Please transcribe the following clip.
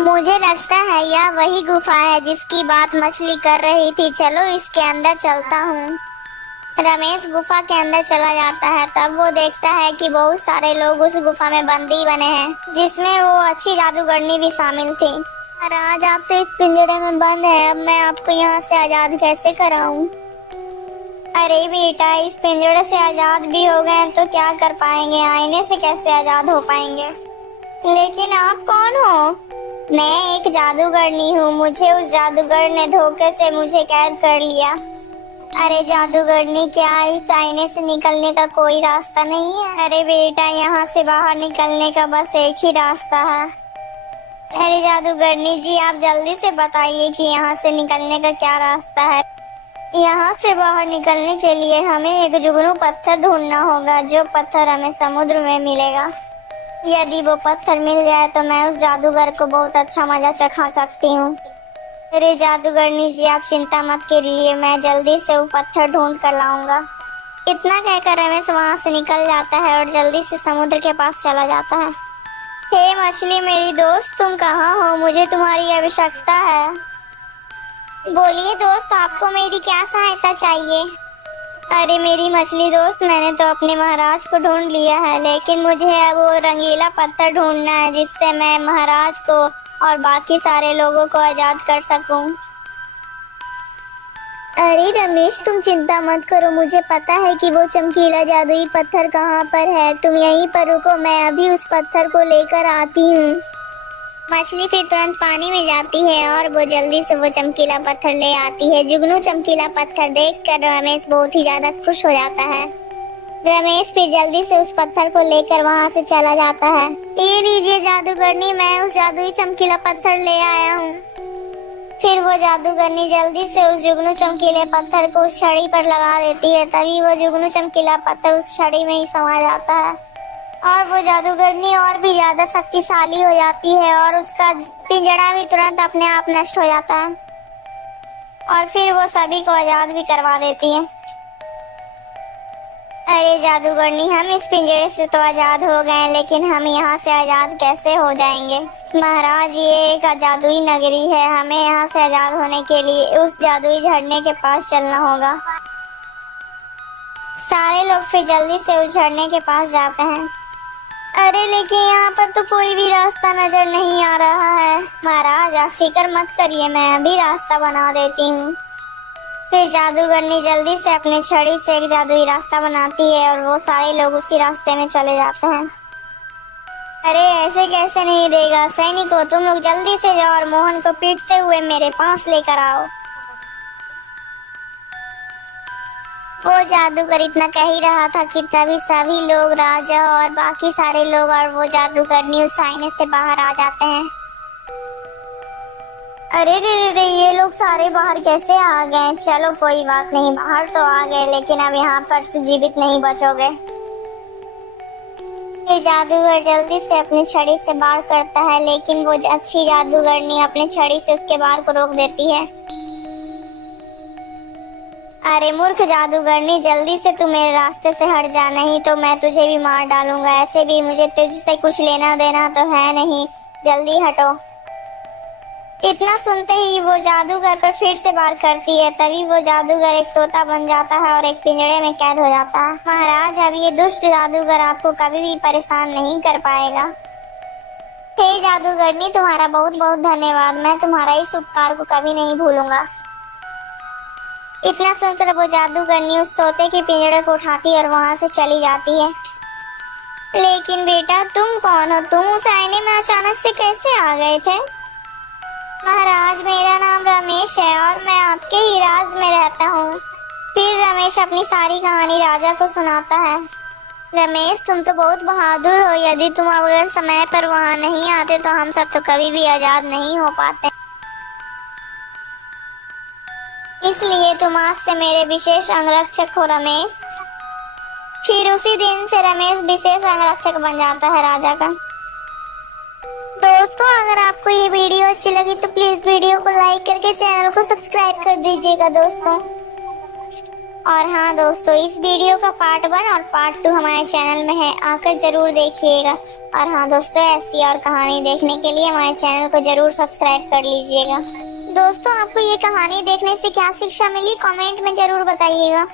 मुझे लगता है यह वही गुफा है जिसकी बात मछली कर रही थी। चलो इसके अंदर चलता हूँ। रमेश गुफा के अंदर चला जाता है। तब वो देखता है कि बहुत सारे लोग उस गुफा में बंदी बने हैं, जिसमें वो अच्छी जादूगरनी भी शामिल थी। महाराज, आप तो इस पिंजरे में बंद है, अब मैं आपको यहाँ से आजाद कैसे कराऊं? अरे बेटा, इस पिंजरे से आजाद भी हो गए तो क्या कर पाएंगे, आईने से कैसे आजाद हो पाएंगे? लेकिन आप कौन हो? मैं एक जादूगरनी हूँ। मुझे उस जादूगर ने धोखे से मुझे कैद कर लिया। अरे जादूगरनी, क्या इस आईने से निकलने का कोई रास्ता नहीं है? अरे बेटा, यहाँ से बाहर निकलने का बस एक ही रास्ता है। अरे जादूगरनी जी, आप जल्दी से बताइए कि यहाँ से निकलने का क्या रास्ता है। यहाँ से बाहर निकलने के लिए हमें एक जुगनू पत्थर ढूंढना होगा, जो पत्थर हमें समुद्र में मिलेगा। यदि वो पत्थर मिल जाए तो मैं उस जादूगर को बहुत अच्छा मजा चखा सकती हूँ। अरे जादूगरनी जी, आप चिंता मत करिए, मैं जल्दी से वो पत्थर ढूंढ कर लाऊंगा। इतना कहकर रमेश वहाँ से निकल जाता है और जल्दी से समुद्र के पास चला जाता है। हे मछली मेरी दोस्त, तुम कहाँ हो? मुझे तुम्हारी आवश्यकता है। बोलिए दोस्त, आपको मेरी क्या सहायता चाहिए? अरे मेरी मछली दोस्त, मैंने तो अपने महाराज को ढूंढ लिया है, लेकिन मुझे अब वो रंगीला पत्थर ढूंढना है जिससे मैं महाराज को और बाकी सारे लोगों को आजाद कर सकूं। अरे रमेश, तुम चिंता मत करो, मुझे पता है कि वो चमकीला जादुई पत्थर कहाँ पर है। तुम यहीं पर रुको, मैं अभी उस पत्थर को लेकर आती हूँ। मछली फिर तुरंत पानी में जाती है और वो जल्दी से वो चमकीला पत्थर ले आती है। जुगनू चमकीला पत्थर देखकर रमेश बहुत ही ज्यादा खुश हो जाता है। रमेश फिर जल्दी से उस पत्थर को लेकर वहाँ से चला जाता है। ये लीजिए जादूगरनी, मैं उस जादुई चमकीला पत्थर ले आया हूँ। फिर वो जादूगरनी जल्दी से उस जुगनू चमकीले पत्थर को उस छड़ी पर लगा देती है। तभी वो जुगनू चमकीला पत्थर उस छड़ी में ही समा जाता है और वो जादूगरनी और भी ज्यादा शक्तिशाली हो जाती है और उसका पिंजरा भी तुरंत अपने आप नष्ट हो जाता है और फिर वो सभी को आजाद भी करवा देती है। अरे जादूगरनी, हम इस पिंजरे से तो आजाद हो गए, लेकिन हम यहाँ से आजाद कैसे हो जाएंगे? महाराज, ये एक जादुई नगरी है, हमें यहाँ से आजाद होने के लिए उस जादुई झरने के पास चलना होगा। सारे लोग फिर जल्दी से उस झरने के पास जाते हैं। अरे लेकिन यहाँ पर तो कोई भी रास्ता नजर नहीं आ रहा है। महाराज, आप फिक्र मत करिए, मैं अभी रास्ता बना देती हूँ। फिर जादूगरनी जल्दी से अपनी छड़ी से एक जादुई रास्ता बनाती है और वो सारे लोग उसी रास्ते में चले जाते हैं। अरे ऐसे कैसे नहीं देगा? सैनिकों, तुम लोग जल्दी से जाओ और मोहन को पीटते हुए मेरे पास लेकर आओ। वो जादूगर इतना कह ही रहा था कि तभी सभी लोग, राजा और बाकी सारे लोग और वो जादूगरनी उस आईने से बाहर आ जाते हैं। अरे रे रे, ये लोग सारे बाहर कैसे आ गए? चलो कोई बात नहीं, बाहर तो आ गए, लेकिन अब यहाँ पर से जीवित नहीं बचोगे। फिर जादूगर जल्दी से अपनी छड़ी से वार करता है, लेकिन वो अच्छी जादूगरनी अपनी छड़ी से उसके वार को रोक देती है। अरे मूर्ख जादूगरनी, जल्दी से तू मेरे रास्ते से हट जा, नहीं तो मैं तुझे भी मार डालूंगा। ऐसे भी मुझे तुझसे कुछ लेना देना तो है नहीं, जल्दी हटो। इतना सुनते ही वो जादूगर पर फिर से वार करती है। तभी वो जादूगर एक तोता बन जाता है और एक पिंजरे में कैद हो जाता है। महाराज, अब ये दुष्ट जादूगर आपको कभी भी परेशान नहीं कर पाएगा। हे जादूगरनी, तुम्हारा बहुत बहुत धन्यवाद, मैं तुम्हारा इस उपकार को कभी नहीं भूलूंगा। इतना सुनकर वो जादूगरनी उस तोते के पिंजरे को उठाती और वहाँ से चली जाती है। लेकिन बेटा, तुम कौन हो? तुम उस आईने में अचानक से कैसे आ गए थे? महाराज, मेरा नाम रमेश है और मैं आपके ही राज में रहता हूँ। फिर रमेश अपनी सारी कहानी राजा को सुनाता है। रमेश, तुम तो बहुत बहादुर हो। यदि तुम अगर समय पर वहाँ नहीं आते तो हम सब तो कभी भी आजाद नहीं हो पाते। इसलिए तुम आज से मेरे विशेष अंगरक्षक हो रमेश। फिर उसी दिन से रमेश विशेष अंगरक्षक बन जाता है राजा का। दोस्तों, अगर आपको ये वीडियो अच्छी लगी तो प्लीज वीडियो को लाइक करके चैनल को सब्सक्राइब कर दीजिएगा दोस्तों। और हाँ दोस्तों, इस वीडियो का पार्ट 1 और पार्ट 2 हमारे चैनल में है, आकर जरूर देखिएगा। और हाँ दोस्तों, ऐसी और कहानी देखने के लिए हमारे चैनल को जरूर सब्सक्राइब कर लीजिएगा। दोस्तों, आपको ये कहानी देखने से क्या शिक्षा मिली, कमेंट में जरूर बताइएगा।